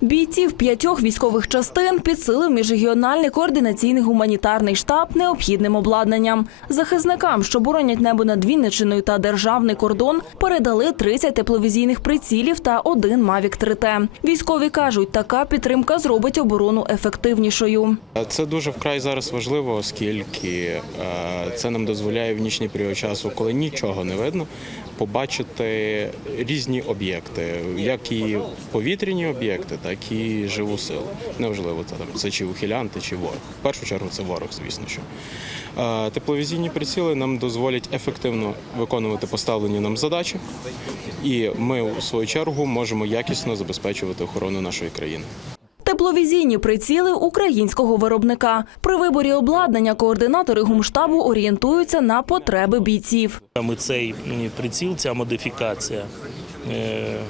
Бійців п'ятьох військових частин підсилив міжрегіональний координаційний гуманітарний штаб необхідним обладнанням. Захисникам, що боронять небо над Вінничиною та державний кордон, передали 30 тепловізійних прицілів та один Mavic 3T. Військові кажуть, така підтримка зробить оборону ефективнішою. Це дуже вкрай зараз важливо, оскільки е, це нам дозволяє в нічний період часу, коли нічого не видно, побачити різні об'єкти, як і повітряні об'єкти, і живу силу. Неважливо, це там це чи ухилянти, чи ворог. В першу чергу це ворог, звісно, що Е, тепловізійні приціли нам дозволять ефективно виконувати поставлені нам задачі, і ми у свою чергу можемо якісно забезпечувати охорону нашої країни. Тепловізійні приціли українського виробника. При виборі обладнання координатори гумштабу орієнтуються на потреби бійців. Саме цей приціл, ця модифікація, е,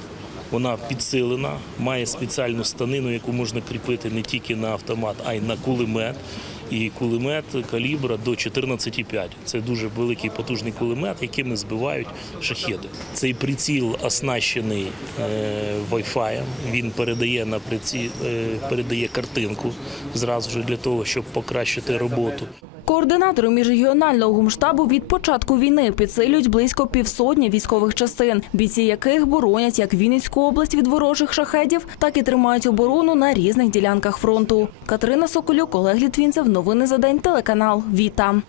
вона підсилена, має спеціальну станину, яку можна кріпити не тільки на автомат, а й на кулемет. І кулемет калібра до 14,5. Це дуже великий потужний кулемет, якими збивають шахеди. Цей приціл оснащений е, Wi-Fi. Він передає на приціл, е, передає картинку зразу ж для того, щоб покращити роботу. Координатори міжрегіонального гумштабу від початку війни підсилюють близько півсотні військових частин, бійці яких боронять як Вінницьку область від ворожих шахедів, так і тримають оборону на різних ділянках фронту. Катерина Соколюк, Олег Літвінцев. Новини за день. Телеканал Віта.